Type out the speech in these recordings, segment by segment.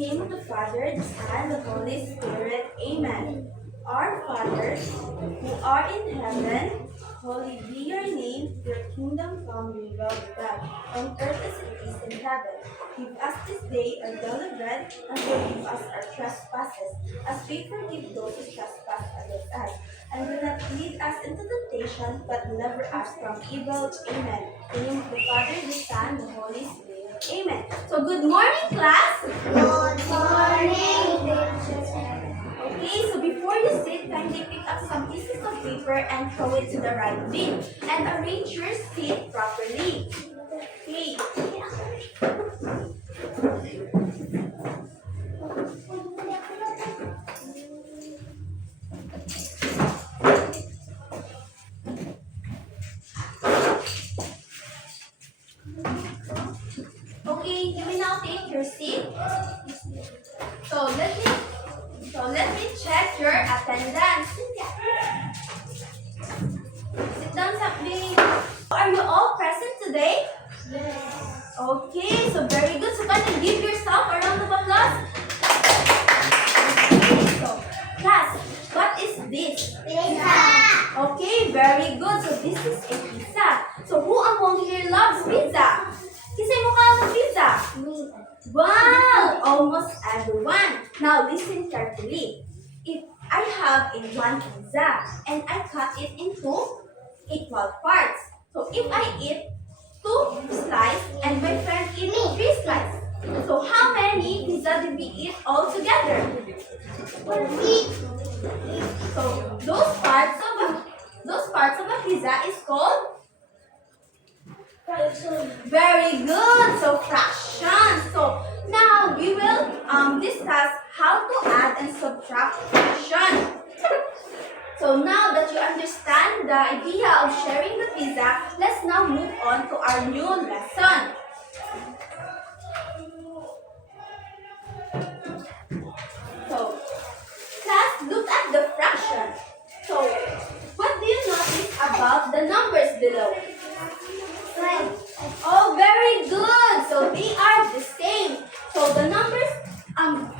name of the Father, the Son, the Holy Spirit. Amen. Our Father, who art in heaven, holy be your name. Your kingdom come, your will be done, on earth as it is in heaven. Give us this day our daily bread, and forgive us our trespasses, as we forgive those who trespass against us. And do not lead us into temptation, but deliver us from evil. Amen. In the name of the Father, the Son, the Holy Spirit. Amen. So good morning, class. Good morning, Okay, so before you sit, kindly pick up some pieces of paper and throw it to the right bin, and arrange your seat properly. Okay. Okay, you may now take your seat. So let me check your attendance. Sit down, Sapling. Are you all present today? Yes. Okay, so very good. So can you give yourself a round of applause? Okay, so class, what is this? Pizza. Okay, very good. So this is a pizza. So who among you loves pizza? Kisay mukha ng pizza? Wow! Almost everyone. Now listen carefully. If I have a one pizza and I cut it into equal parts. So if I eat two slices and my friend eat three slices. So how many pizza did we eat all together? So those parts of a pizza is called very good. So fractions. So now we will discuss how to add and subtract fractions. So now that you understand the idea of sharing the pizza, let's now move on to our new lesson. So class, look at the fraction. So what do you notice about the numbers below? Oh, very good. So they are the same. So the numbers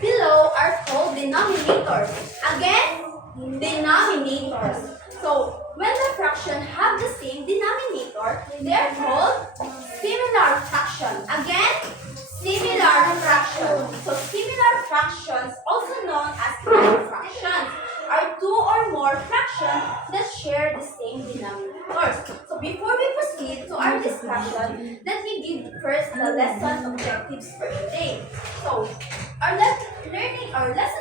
below are called denominators. Again, denominators. So when the fraction have the same denominator, they are called similar fractions. Again, similar fractions. So similar fractions, also known as like fractions, are two or more fractions that share the same denominators. So before we proceed to our discussion, let me give first the lesson objectives for today. So our lesson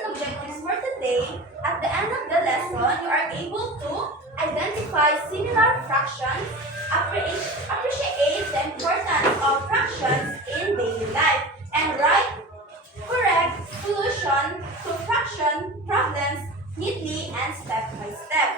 objectives for today, at the end of the lesson, you are able to identify similar fractions, appreciate the importance of fractions in daily life, and write correct solution to fraction problems neatly and step by step.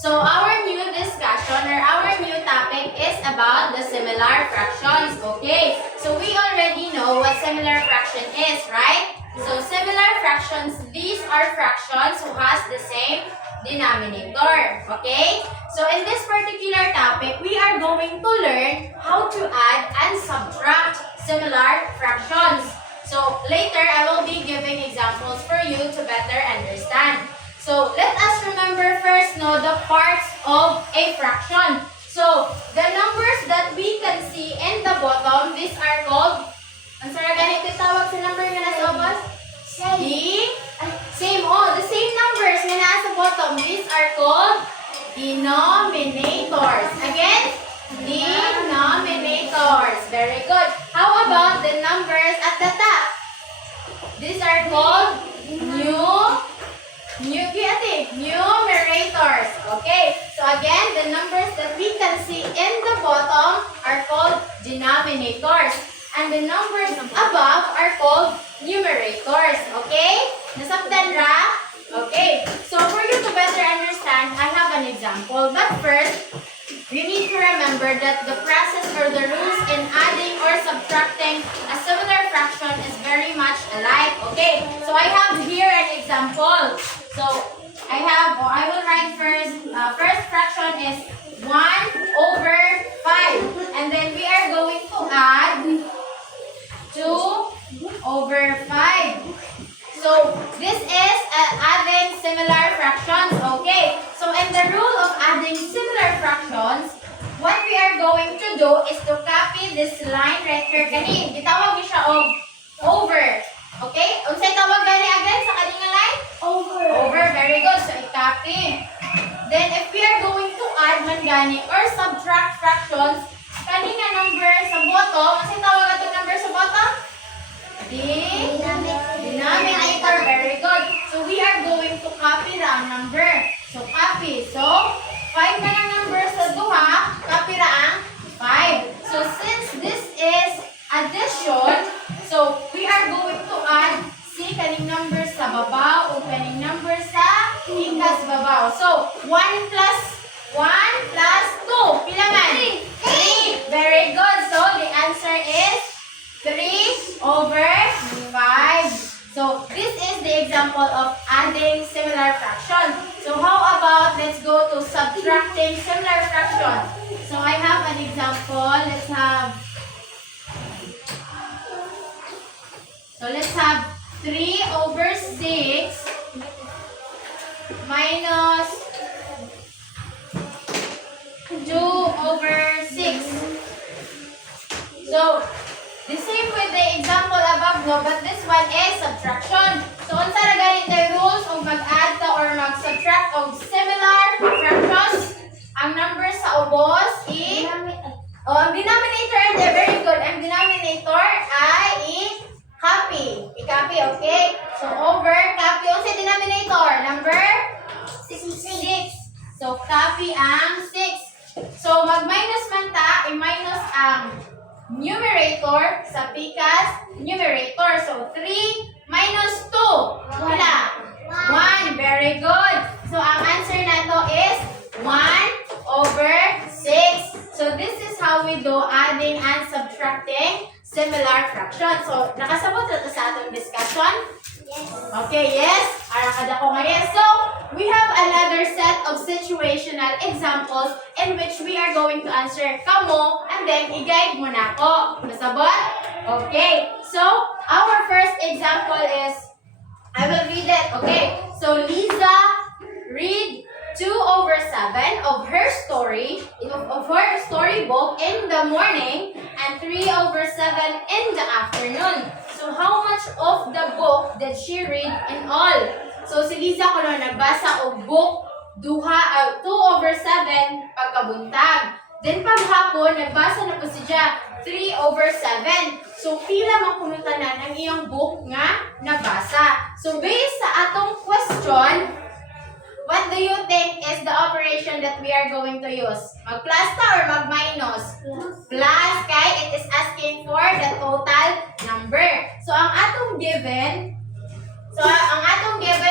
So our new discussion or our new topic is about the similar fractions. Okay, so we already know what similar fraction is, right? So similar fractions, these are fractions who has the same denominator. Okay, so in this particular topic, we are going to learn how to add and subtract similar fractions. So later, I will be giving examples for you to better understand. So let us remember first the parts of a fraction. So the numbers that we can see in the bottom, these are called, ang sarang ganito tawag sa number nga nasa obas? The same numbers nga nasa bottom, these are called denominators. Again, denominators. Very good. How about the numbers at the top? These are called numerators. Okay, so again, the numbers that we can see in the bottom are called denominators. And the numbers above are called numerators. Okay? Nasabtan ra? Okay, so for you to better understand, I have an example. But first, you need to remember that the process or the rules in adding or subtracting a similar fraction is very much alike. Okay, so I have here an example. So I will write first. First fraction is 1 over 5, and then we are going to add 2 over 5. So, this is adding similar fractions. Okay. So, in the rule of adding similar fractions, what we are going to do is to copy this line right here. Kani, gitawag ni siya og over. Okay? Unsay tawag gani again sa kaning line? Over. Over. Very good. So, i-copy. Then, if we are going to add man gani or subtract fractions, kani nga number sa bottom, unsay tawag ato number sa bottom? Denominator. Very good. So, we are going to copy ra ang number. So, copy. So, 5 na ang number sa duha, copy ra ang 5. So, since this is addition, so, we are going to add si kaning number sa babaw o kaning number sa ikas babaw. So, 1 plus 2. Pila man? 3. Very good. So, the answer is 3 over 5. So, this is the example of adding similar fractions. So, how about let's go to subtracting similar fractions. So, I have an example. Let's have 3 over 6 minus 2 over 6. So, the same with the example above, no? But this one is subtraction. So, unsa ra gani the rules of mag-add ta or mag-subtract of similar fractions? Ang number sa ubos ang denominator, very good. Ang denominator ay i-copy. I-copy, okay? So, over, copy. Unsay denominator? Number 6. So, copy ang 6. So, mag-minus man ta, i-minus ang numerator sa pikas numerator. So, 3 minus 2. Wala. 1. Very good. So, ang answer na to is 1 over 6. So, this is how we do adding and subtracting similar fractions. So, nakasabot na to sa atong discussion? Okay, yes. Arang kada ko nga yes. So, we have another set of situational examples in which we are going to answer kamo and then i-guide mo na ko. Nasabot? Okay. So, our first example is, I will read it. Okay. So, Liza read 2 over 7 of her storybook in the morning and 3 over 7 in the afternoon. So, how much of the book did she read in all? So, si Liza ko nagbasa og book 2 over 7 pagkabuntag. Then, paghapon, nagbasa na po siya 3 over 7. So, pila makunutanan ang iyang book nga nabasa. So, based sa atong question, what do you think is the operation that we are going to use? Mag-plus ta or mag-minus? Plus, kay it is asking for the total number. So, ang atong given,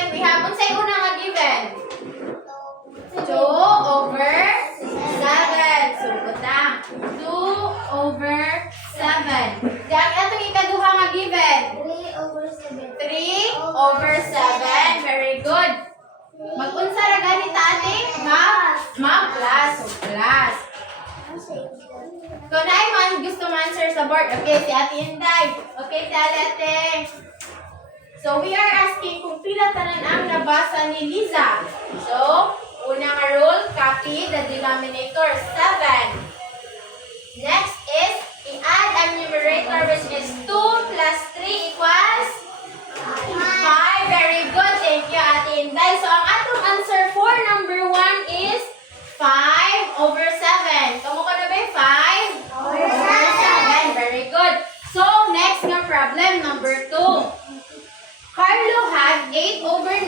we have, unsay una nga given? 2 over 7. So, butang. 2 over 7. Di ang atong ikaduha nga given? 3 over 7. 3 over 7. Very good. Mag-unsa ra gani ta ate? Mag-plus. So, plus. Kung naay man gusto ma-answer sa board, okay, si Ate Inday. Okay, ate. So, we are asking kung pila tanan ang nabasa ni Liza. So, una nga rule, copy the denominator, 7. Next is, i-add ang numerator which is 2 plus 3 equals 5. Very good. Thank you, Ate Inday. So, ang atong answer for number 1 is 5 over 7. Kamu ka na ba 5? Over 7. Very good. So, next nga problem, number 2. Carlo had 8 over 9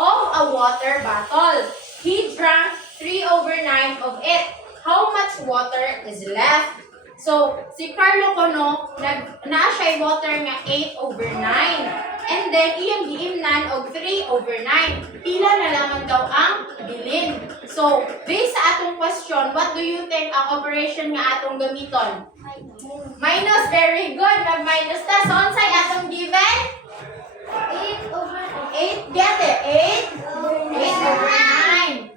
of a water bottle. He drank 3 over 9 of it. How much water is left? So, si Carlo kono, naa siya'y water nga 8 over 9. And then, iyang giimnan og 3 over 9. Pila na lamang daw ang bilin. So, based sa atong question, what do you think ang operation nga atong gamiton? Minus. Very good. Mag-minus ta. So, unsay atong given? 8 over 8. Get it? 8 over 9.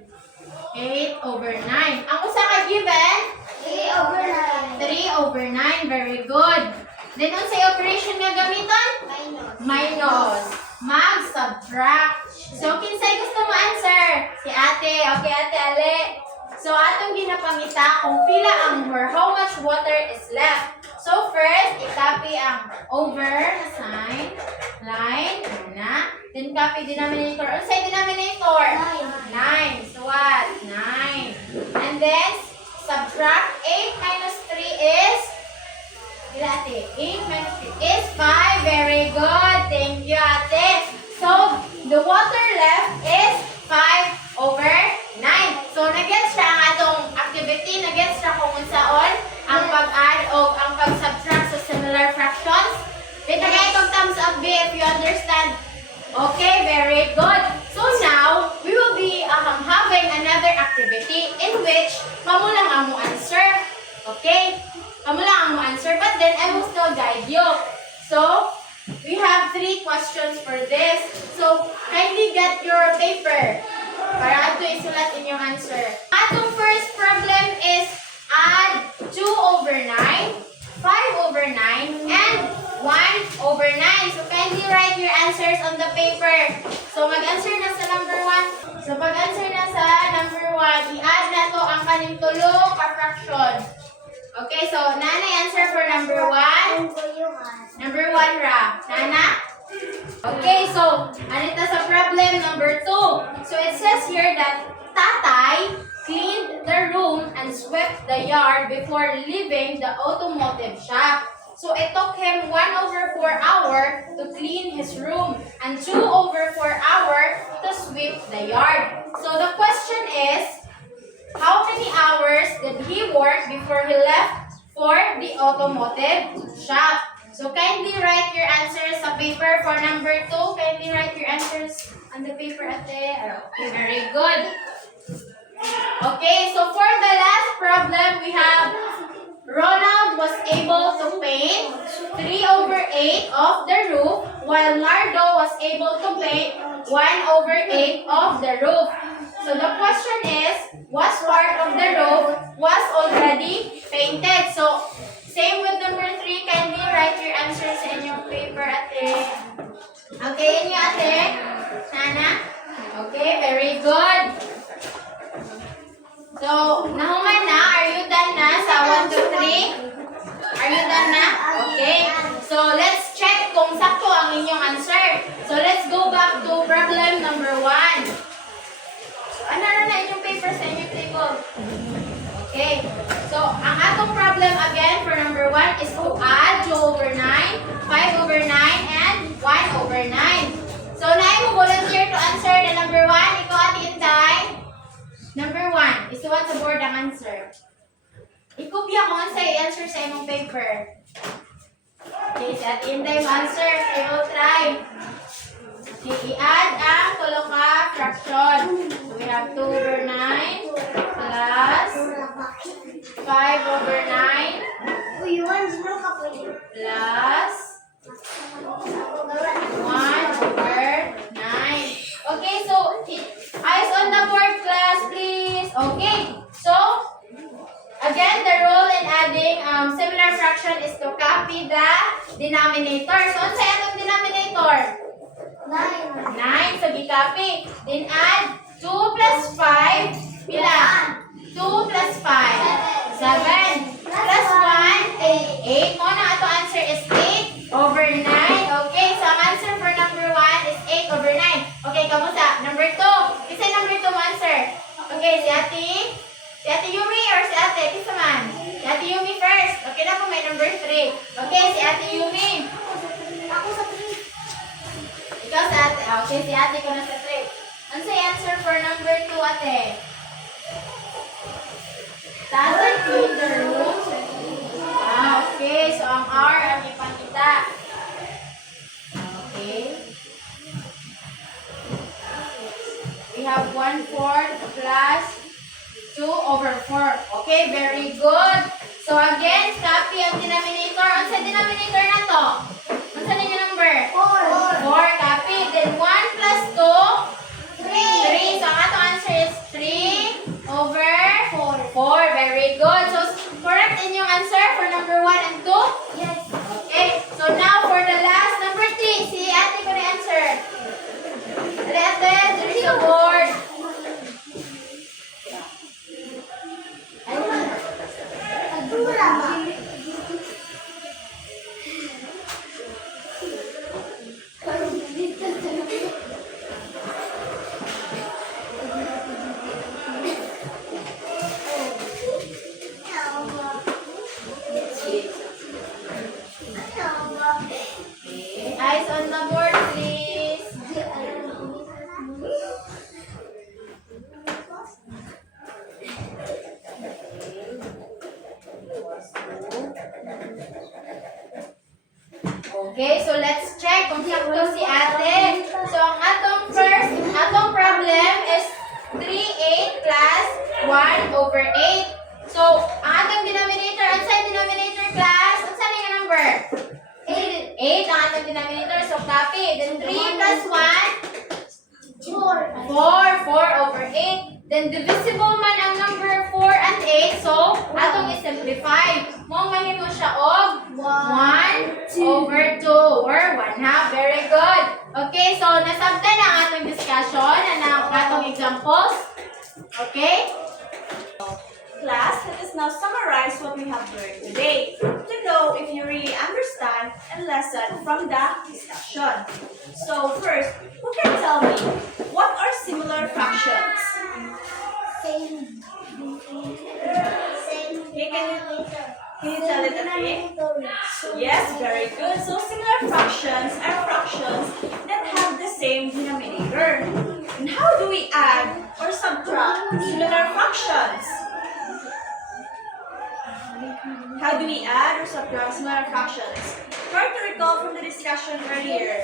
8 over 9. Ang usa ka given? 3 over 9. 3 over 9. Very good. Then, unsay operation nga gamiton? Minus. Minus. Mag-subtract. So, kinsay gusto mo answer? Si ate. Okay, ate, ale. So, atong ginapangita kung pila ang or how much water is left. So, first, i-copy ang over na sign. Line. Na. Then, copy denominator. Ano sa'yo denominator? 9. So, what? 9. And then, subtract 8 minus 3 is? Ila, ate? 8 minus 3 is 5. Very good. Thank you, ate. So, the water left is 5 over 9. So, nag-gets siya ang atong activity. Nag-gets siya kung unsaon ang pag-add o ang pag-subtract sa similar fractions. Pita kayo itong thumbs up, B, if you understand. Okay, very good. So, now, we will be having another activity in which kamo lang ang mo answer. Okay? Kamo lang ang mo answer, but then I will still guide you. So, we have 3 questions for this. So, kindly get your paper para ato isulat inyong answer. Atong first problem is add 2 over 9, 5 over 9, and 1 over 9. So, kindly write your answers on the paper. So, mag-answer na sa number 1. So, pag-answer na sa number 1, i-add na to ang kaning tulo ka fraction. Okay, so, nanay answer for number 1. Number 1, Ra. Nana? Okay, so, anita sa problem number 2. So, it says here that Tatay cleaned the room and swept the yard before leaving the automotive shop. So, it took him 1 over 4 hour to clean his room and 2 over 4 hour to sweep the yard. So, the question is, how many hours did he work before he left for the automotive shop? So, kindly write your answers sa paper for number 2. Kindly write your answers on the paper, ate. Okay, very good. Okay, so for the last problem, we have Ronald was able to paint 3 over 8 of the roof, while Nardo was able to paint 1 over 8 of the roof. So the question is, what part of the roof was already painted? So, same with number 3, kindly write your answers in your paper, ate. Okay, inyo, ate? Nana? Okay, very good. So, nahuman na? Are you done na sa 1, 2, 3? Are you done na? Okay. So, let's check kung sakto ang inyong answer. So, let's go back to problem number 1. So, ano na inyong paper sa inyong table? Okay. So, ang atong problem again for number 1 is to add 2 over 9, 5 over 9, and 1 over 9. So, naay mo volunteer to answer the number 1. Ikaw, Ate Inday. Number 1, isuwat sa board ang answer. Ikopya ko ang answer sa imong paper. Okay, si Ate Inday answer. I will try. Okay, i-add ang tulo ka fraction. So, we have 2 over 9 plus 5 over 9 plus 1 over 9. Okay, so, eyes on the board, class, please. Okay, so, again, the rule in adding similar fraction is to copy the denominator. So, ano sa itong denominator? 9. So, gi-copy. Then, add 2 plus 5. Pila? 2 plus 5. 7. Plus 1. 8. Mo na, ito answer is 8 over 9. Okay, so, ang answer for number 1 is 8 over 9. Okay, kamusta? Number 2. Isa number 2 answer. Okay, si Ate Yumi or si Ate? Kisa man? Si Ate Yumi first. Okay na po, may number 3. Okay, si Ate Yumi. Ako sa 3. Ikaw sa Ate. Okay, si Ate ko na sa 3. Ano sa answer for number 2, Ate? Tatay clean the room. Okay, so ang R ang ipakita. Okay. We have 1/4 plus 2 over 4. Okay, very good. So again, copy ang denominator. Ano sa denominator na to? Ano sa ninyo number? 4. 4, copy. Then 1 plus 2? 3. So ang atong answer is 3 over 4. Very good. So correct in yung answer for number 1 and 2? Yes. Okay. So now Eyes on the board, please. Okay, so let's check kung sakto si ate. So, ang atong problem is 3/8 plus 1/8. So, ang atong denominator, ang saan denominator class? Ang saan yung number? 8 ang atong denominator. So, copy. Then 3 plus 1? 4/8. Then divisible man ang number 4 and 8. So, atong i-simplify. Mo mahimo siya og 1/2 or 1/2. Very good. Okay, so nasabtan ang atong discussion and ang atong examples. Okay? Class, let us now summarize what we have learned today to know if you really understand a lesson from the discussion. So first, who can tell me what are similar fractions? Okay, can you tell it again? Yes, very good. So similar fractions are fractions that have the same denominator. And how do we add or subtract similar fractions? How do we add or subtract similar fractions? Try to recall from the discussion earlier.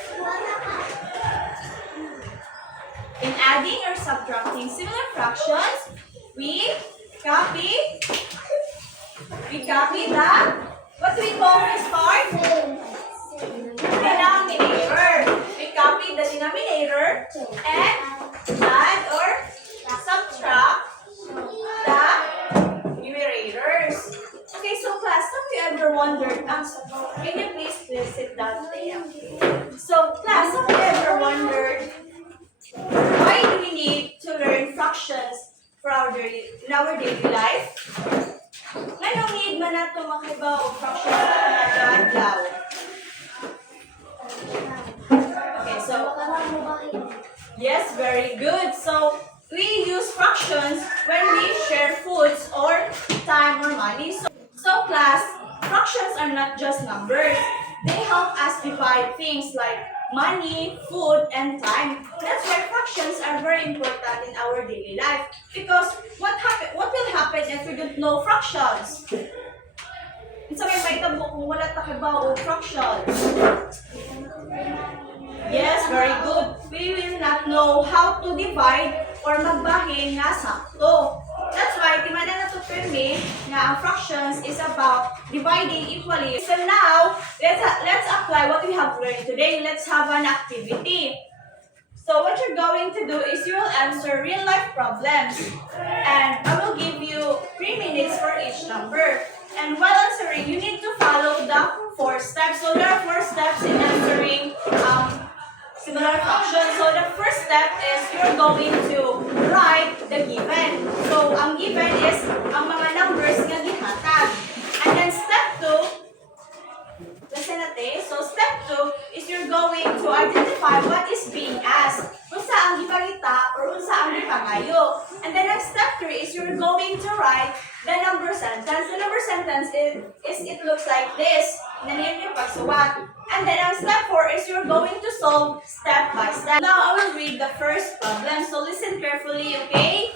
In adding or subtracting similar fractions, we copy the, what do we call this part? Denominator. We copy the denominator and add or subtract the numerators. Okay, so class, have you ever wondered, can you please sit down there? So class, have you ever wondered why do we need to learn fractions for in our daily life? Anong need man nato makibaw og fractions sa adlaw? Okay, so yes, very good. So we use fractions when we share foods or time or money. So class, fractions are not just numbers. They help us divide things like money, food, and time. That's why fractions are very important in our daily life. Because what will happen if we don't know fractions? Sa may maitabo kung wala takibaw o fractions. Yes, very good. We will not know how to divide or magbahin nga sakto. That's why, di man na natuturni na ang fractions is about dividing equally. So now, let's apply what we have learned today. Let's have an activity. So what you're going to do is you will answer real-life problems. And I will give you 3 minutes for each number. And while answering, you need to follow the 4 steps. So there are 4 steps in answering similar fractions. So the first step is you're going to write the given. So ang given is ang mga numbers nga gihatag. And then step 2, listen natin. So step 2 is you're going to identify what is being asked. Unsa ang gipangita or unsa ang gipangayo. And then ang step 3 is you're going to write the number sentence. The number sentence is it looks like this. Nandiyan yung pagsuwat. And then ang step 4 is you're going to solve step by step. Now I will read the first problem. So listen carefully, okay?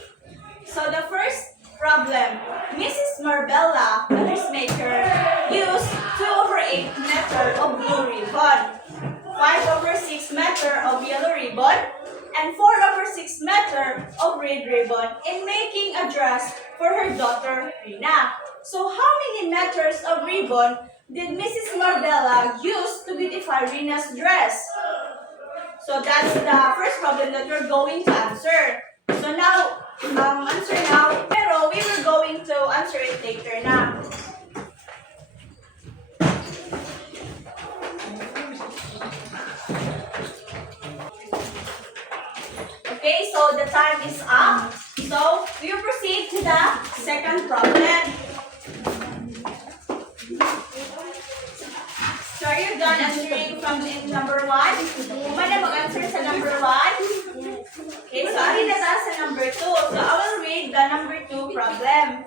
So the first problem. Mrs. Marbella, the dressmaker, used 2/8 meter of blue ribbon, 5/6 meter of yellow ribbon, and 4/6 meter of red ribbon in making a dress for her daughter, Rina. So how many meters of ribbon did Mrs. Marbella use to beautify Rina's dress? So that's the first problem that we're going to answer. So now, answer now. Pero we were going to answer it later na. Okay, so the time is up. So we will proceed to the second problem. So are you done answering from number 1? Kung na mag-answer sa number 1? Okay, so ari na tayo sa number 2. So I will read the number 2 problem.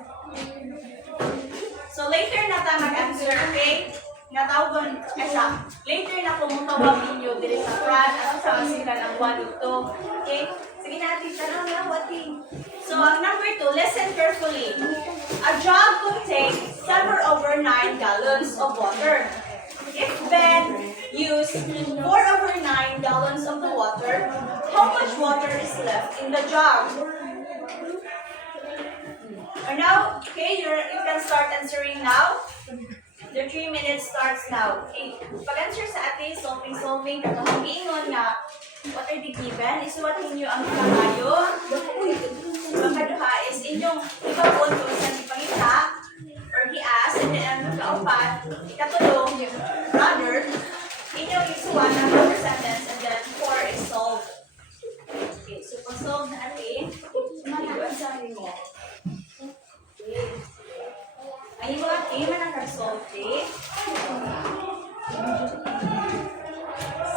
So later na tayo mag-answer, okay? nga tawgon sa later na kumutawag ninyo diri sa front at sa sila ng 1 ug 2. Okay? Sige natin, tanong na what thing. So, ang number 2, listen carefully. A jug contains 7/9 gallons of water. If Ben used 4/9 gallons of the water, how much water is left in the jug? And now, okay, you can start answering now. The 3 minutes starts now. Okay, pag-answer sa atin, solving, katong ingon nga, what are the given? Isuwat ninyo ang kakayo. Pagkaduha is inyong ipapon kung saan ipangita, or he-ask, and then ang kaupat, ikatulong, brother, inyong isuwat ang other sentence, and then 4 is solved. Okay, so pag-solve na atin, ikuan sa mo. Okay. Ay, mga team na nag-solve, okay?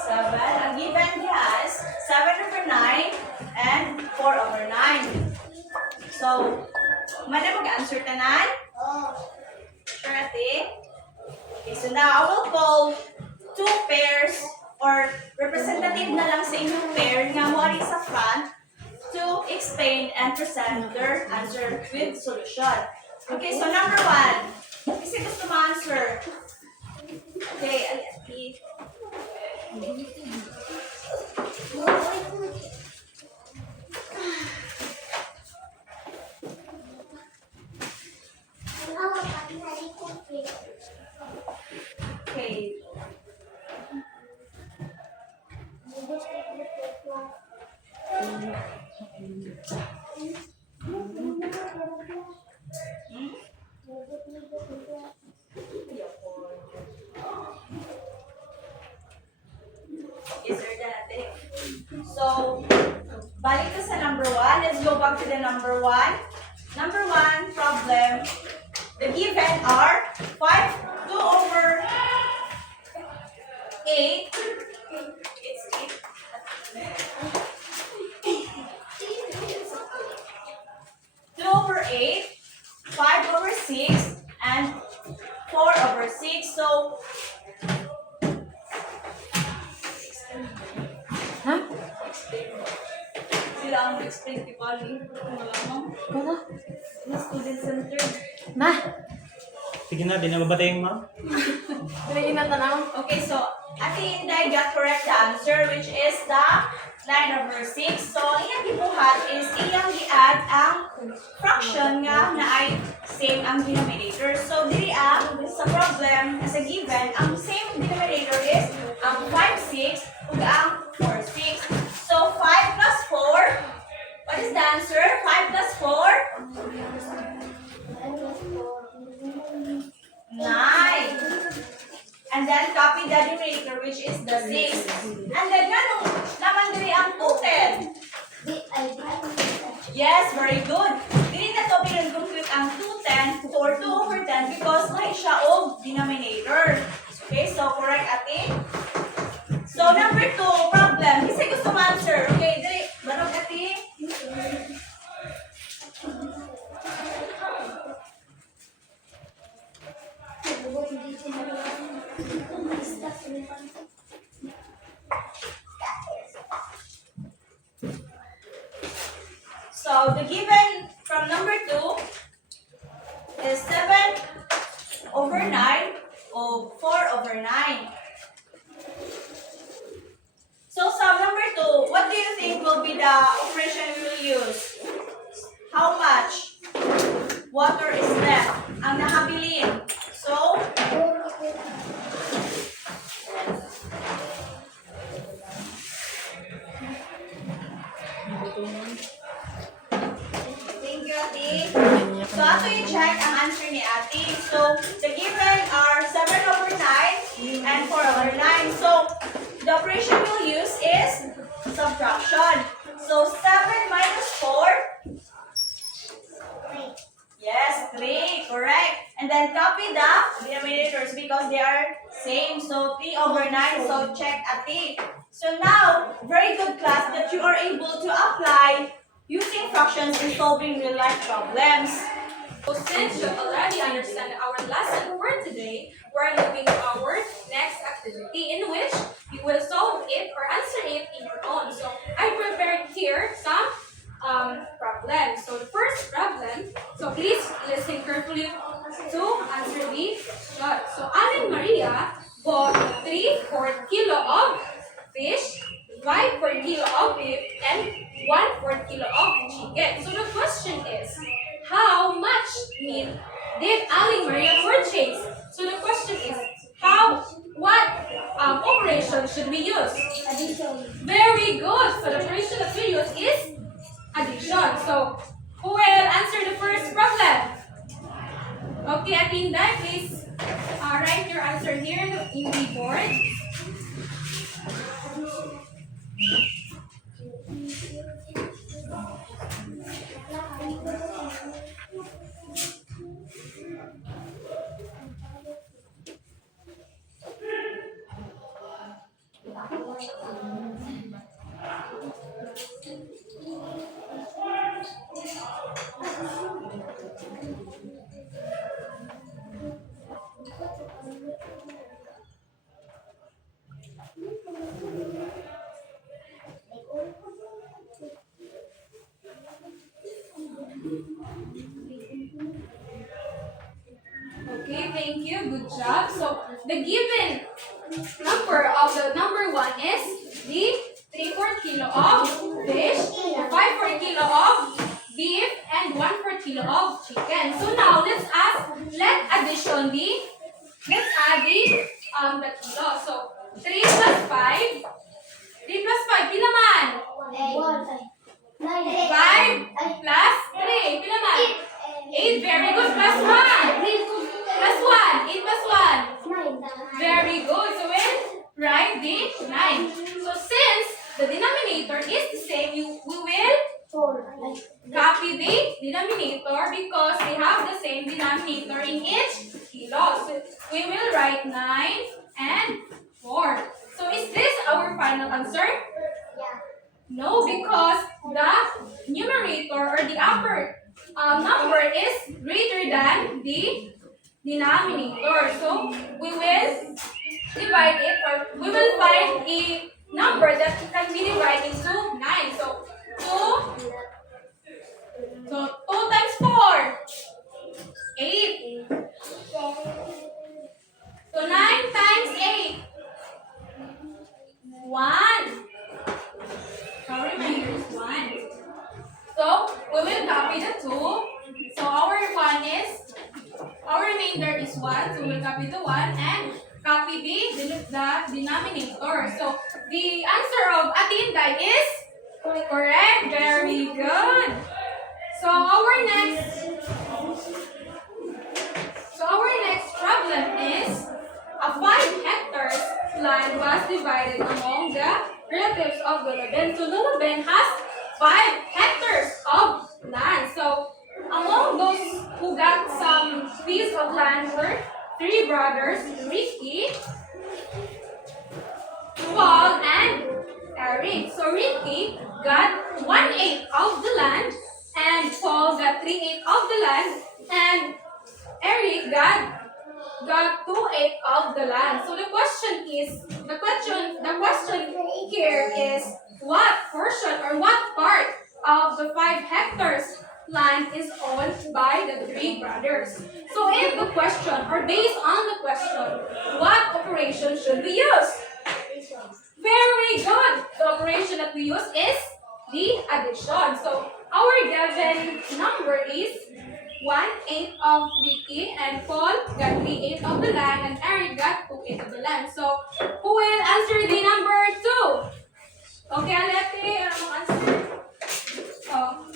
7. Ang given has 7/9 and 4/9. So, mana mag-answer tanan? Sure, ate? Okay, so now I will call 2 pairs or representative na lang sa inyong pair nga mo ari sa front to explain and present their answer with solution. Okay, so number 1. Kasi gusto mo answer. Okay, okay. Okay, sir, dati. So, balik ka sa number 1. Let's go back to the number 1. Number 1 problem. The given are 2/8. It's 8. 2/8, 5/6, and 4/6. So, sila ang explain kay Pali. Wala mo. Na student center. Sige na, di na babatayin mo. Okay, so Ate Inday got correct the answer, which is the 9/6. So, ang iyang gibuhat is iyang i-add ang fraction nga na ay same ang denominator. So, diri sa problem, as a given, ang same denominator is ang 5/6 ug ang 4/6. So, 5 plus 4, what is the answer? 5 plus 4? 9. And then copy the numerator, which is the 6. And then ganun naman diri ang total. Yes, very good. Dili na to pinag-compute ang 210 or 2/10 because may siya og denominator. Okay, so correct ate. So number 2 problem. Kasi gusto mo answer. Okay, dili. Barog ate. So the given from number 2 is 7/9 or 4/9. So sum number 2, what do you think will be the operation we will use? How much water is left? Ang nakabilin. So, thank you, Ate. So, ato i-check ang answer ni Ate. So, the given are 7/9 and 4/9. So, the operation we'll use is subtraction. So, 7 minus 4. Yes, 3. Correct. And then copy the denominators because they are same. So, 3/9. So, check Ate. So, now, very good class that you are able to apply using fractions in solving real-life problems. So since you already understand our lesson for today, we're moving to our next activity in which you will solve it or answer it in your own. So I prepared here some problems. So the first problem, so please listen carefully to answer the question. So Anne and Maria bought 3/4 kilo of fish, 5/4 kilo of beef, and 1/4 kilo of chicken. So the question is, how much meat did Ali Maria purchase? So the question is, what operation should we use? Addition. Very good. So the operation that we use is addition. So who will answer the first problem? Okay, Atinda, please write your answer here in the board. Okay, thank you. Good job. So the given number of the number one is the 3/4 kilo of fish, 5/4 kilo of beef, and 1/4 kilo of chicken. So now let's addition let's add the kilo. So 3 plus 5. 3 plus 5, pila man? 5 plus 3, pila man? 8, very good. Plus 1. Plus 1. 8 plus 1. Very good. So we'll write the 9. So since the denominator is the same, we will copy the denominator because they have the same denominator in each kilo. So we will write 9 and 4. So is this our final answer? No, because the numerator or the upper number is greater than the denominator. So we will divide it, or we will find a number that can be divided into 9. So 2 times 4, 8. So 9 times 8, 1. Our remainder is 1. So we will copy the 2. So our remainder is 1. So we'll copy the 1 and copy the denominator. So the answer of Atinday is correct. Very good. So our next problem is a 5 hectares land was divided among the relatives of Lulaben. So Lulaben has 5 hectares of land. So among those who got some piece of land were 3 brothers, Ricky, Paul, and Eric. So Ricky got 1/8 of the land, and Paul got 3/8 of the land, and Eric got 2/8 of the land. So the question here is, what portion or what part of the 5 hectares land is owned by the 3 brothers? So in the question, or based on the question, what operation should we use? Very good. The operation that we use is the addition. So our given number is 1/8 of Ricky, and Paul got 3/8 of the land, and Eric got 2/8 of the land. So who will answer the number 2? Okay, Alete, ano mo answer? Oh.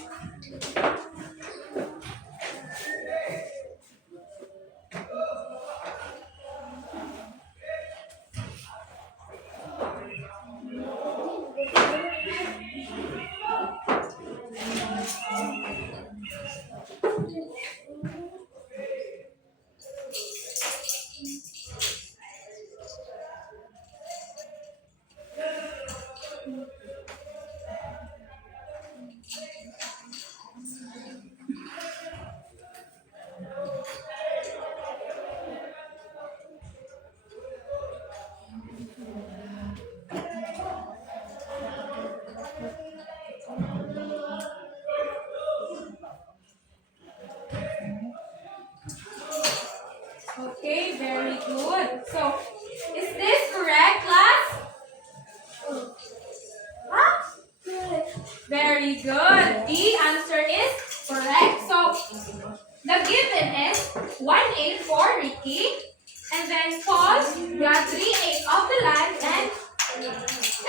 very good. The answer is correct. So, the given is 1/8 for Ricky. And then Paul got 3/8 of the land and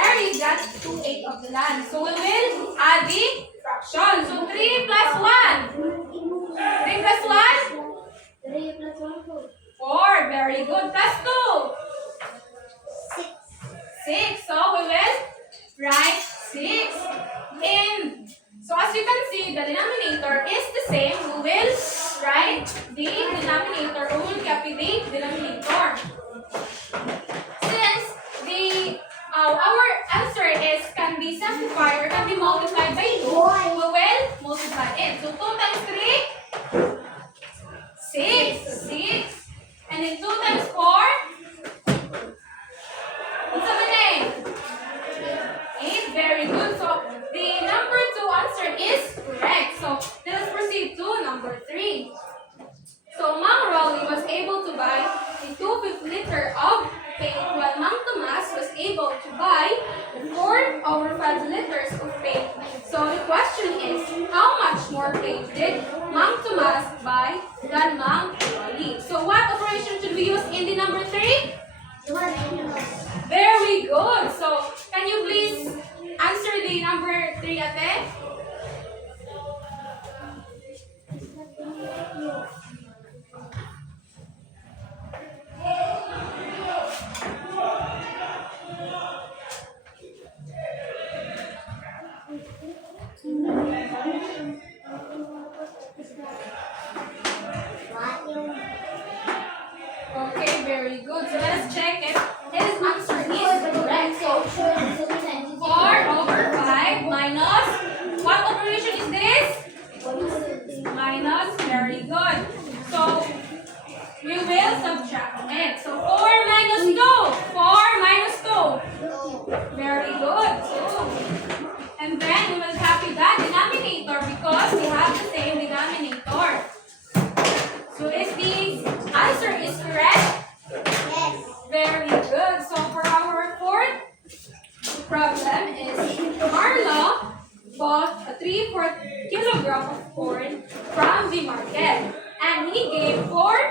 Eric got 2/8 of the land. So, we will add the fraction. So, 3 plus 1. 3 plus 1? 4. Very good. Plus 2. 6. So we will write 6 in. So as you can see, the denominator is the same. We will write the denominator. We will copy the denominator. Since the our answer is can be simplified or can be multiplied by 2, we will multiply it. So 2 times 3, 6. 6. And then 2 times 4. What's the name? 8. Very good. So the number 2 answer is correct. So let us proceed to number 3. So Mang Rolly was able to buy a 2/5 liter of paint while Mang Tomas was able to buy 4/5 liters of paint. So the question is, how much more paint did Mang Tomas buy than Mang Rolly? So what operation should we use in the number 3? Very good. So can you please answer the number 3, Ate? Okay, very good. So let us check if his answer is correct. So 4/5 minus, what operation is this? Minus, very good. So we will subtract it. So 4 minus 2. 4 minus 2. Very good. And then we will copy that denominator because we have the same denominator. So is the answer is correct? Very good. So for our fourth problem is Marlo bought a 3/4 kilogram of corn from the market and he gave 1/4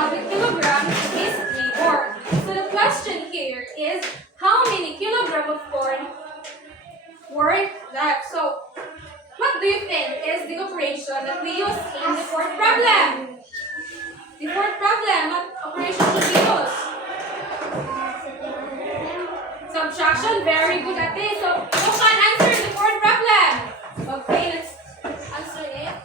of a kilogram to his neighbor. So the question here is how many kilogram of corn were left? So what do you think is the operation that we use in the fourth problem? The fourth problem, what operation should we use? Subtraction, very good at this. So who can answer the fourth problem? Okay, let's answer it.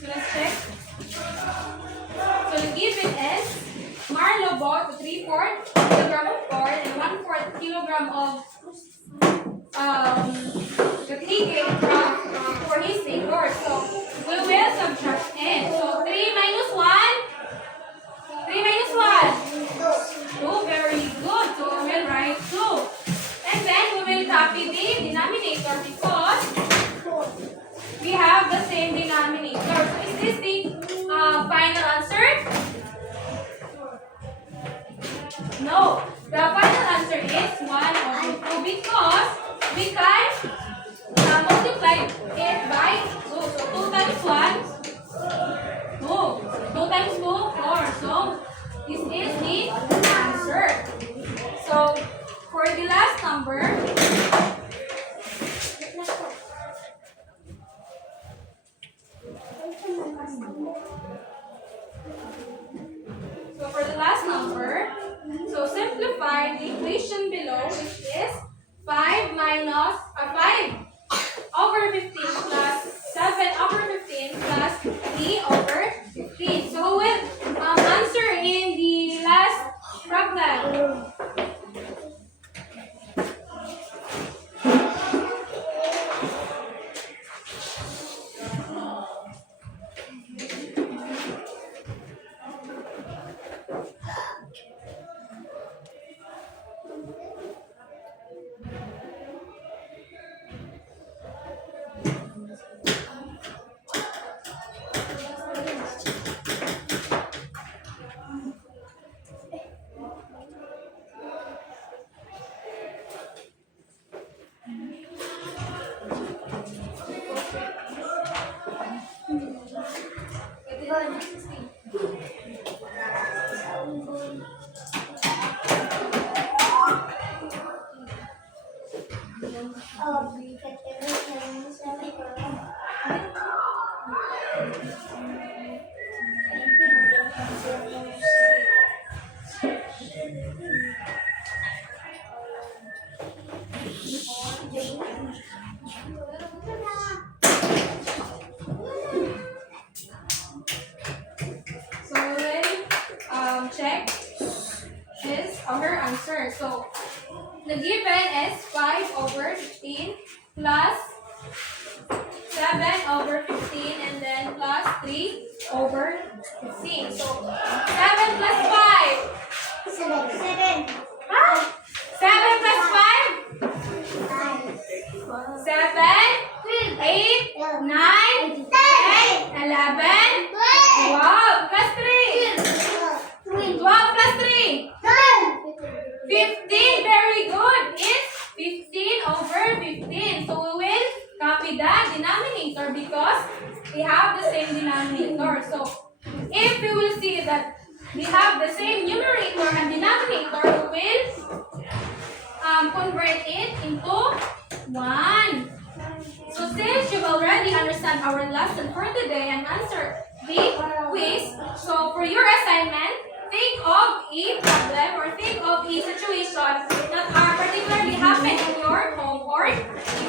So let's check. So the given is Marlo bought 3/4 kilogram of corn and 1/4 kilogram of that he gave for his neighbor. So we will subtract it. So 3 minus 1. 3 minus 1. 2. Very good. So we will write 2. And then we will copy the denominator because we have the same denominator. So is this the final answer? No. The final answer is 1/2 because we can multiply it by 2. So 2 times 1, 2. 2 times 2, 4. So this is the answer. So for the last number, so simply So we will check his or her answer. So the given is 5 over 15 plus 7 over 15 and then plus 3 over 15. So 7 plus 5. 7 plus 5. 7, 8, 9, 10, 11, 12 plus 3. 12 plus 3. 15. Very good. It's 15 over 15. So we will copy the denominator because we have the same denominator. So if we will see that we have the same numerator and denominator, we will convert it into 1. So since you've already understand our lesson for today and answered the quiz, so for your assignment, think of a problem or think of a situation that are particularly happen in your home or in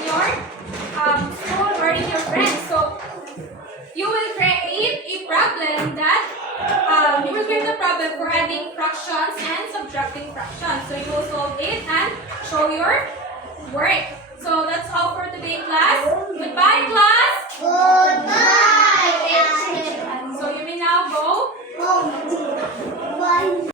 your school or in your friends. So you will create a problem that you will create a problem for adding fractions and subtracting fractions. So you will solve it and show your work. So that's all for today, class. Goodbye, class. So you may now go.